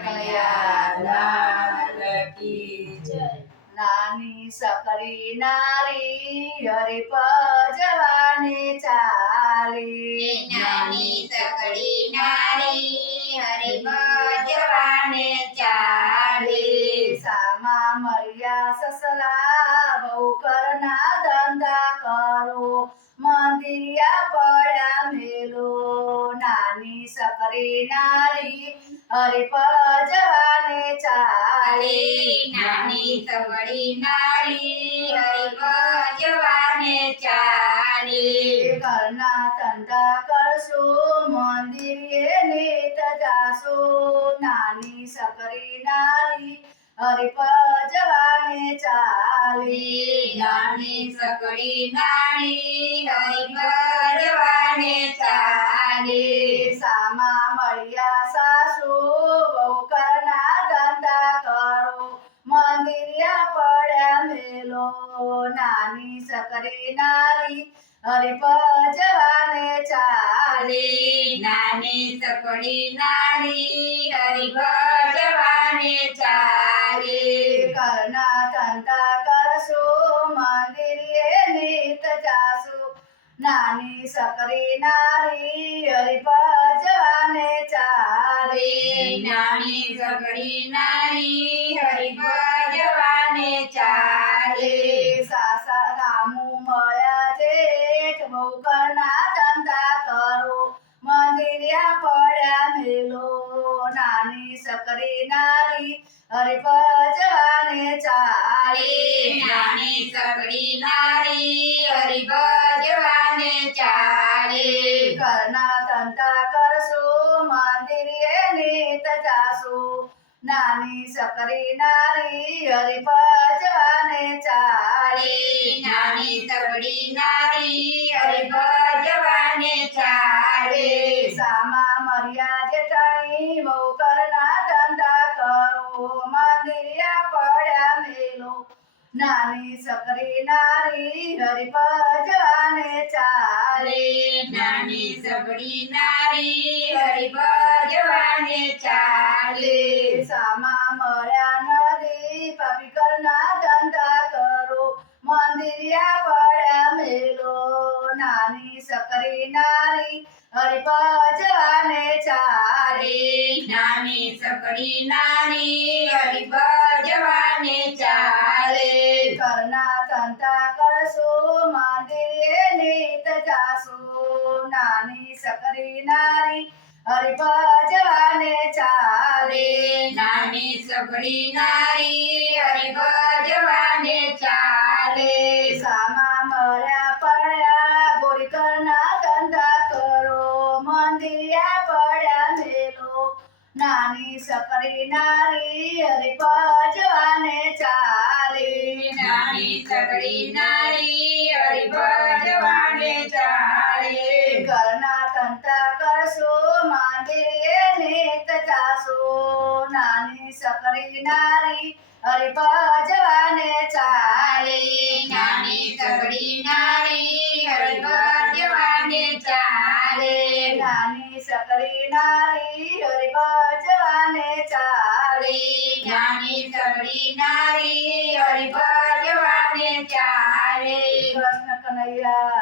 કનૈયા લાલ કી જય। નાની સકરી નારી હરિ ભજવાને ચાલી, નાની સકડી નારી હરિ ભજવાને ચાલી। સામા મળ્યા સસલા બહુ ઘરના ધંધા કરો, મંદિરિયા પડ્યા મેલો। નાની સકરી નારી હરિ ભજવાને ચાલી, નાની સકડી નારી હરિ ભજવાને ચાલી। ઘરના ધંધા કરશું મંદિરે નીત જાશું, નાની સકરી નારી હરિ ભજવાને ચાલી। નાની સકડી નારી હરિ ભજવાને ચાલી। સામા મળ્યા સાસુ બહુ ઘરના ધંધા કરો, મંદિરિયા પડ્યા મેલો। નાની સકરી નારી હરિ ભજવાને ચાલી, નાની સકડી નારી હરિ ભજવાને ચાલી। ઘરના ધંધા કરશું મંદિરે નીત જાશું, નાની સકરી નારી હરિ ભજવાને ચાલી। નાની સકડી નારી હરિ ભજવાને ચાલી। સાસા રામુ મળ્યા જેઠ બહુ ઘરના ધંધા કરો, મંદિરિયા પડ્યા મેલો। નાની સકરી નારી હરિ ભજવાને ચાલી, નાની સકડી નારી હરિ ભજવાને ચાલી। ઘરના ધંધા કરશું મંદિરે નીત જાશું, નાની સકરી નારી હરિ ભજવાને ચાલી। નાની સકડી નારી હરિ ભજવાને ચાલી। સામા મળ્યા જેઠાણી બહુ ઘરના ધંધા કરો, મંદિરિયા પડ્યા મેલો। નાની સકરી નારી હરિ ભજવાને ચાલી, નાની સકડી નારી હરિ ભજવાને ચાલી। સામા મળ્યા નદી પાપી ઘરના ધંધા કરો, મંદિરિયા પડ્યા મેલો। નાની સકરી નારી હરિ ભજવાને ચાલી, નાની સકડી નારી હરિ ભજવાને ચાલી। ઘરના ધંધા કરશું મંદિરે નીત જાશું, નાની સકરી નારી હરિ ભજવાને ચાલી। નાની સકડી નારી હરિ ભજવાને ચાલી। સામા મળ્યા પડ્યા ગોરી ઘરના ધંધા કરો, મંદિરિયા પડ્યા મેલો। નાની સકરી નારી હરિ ભજવાને ચાલી, નાની સકડી નારી હરિ ભજવાને ચાલી। ઘરના ધંધા કરશું મંદિરે નીત જાશું, નાની સકરી નારી હરિ ભજવાને ચાલી। નાની સકડી નારી હરિ ભજવાને ચાલી। નાની સકરી નારી હરિ ભજવાને ચાલી। નાની સકડી નારી હરિ ભજવાને ચાલી। કૃષ્ણ કનૈયા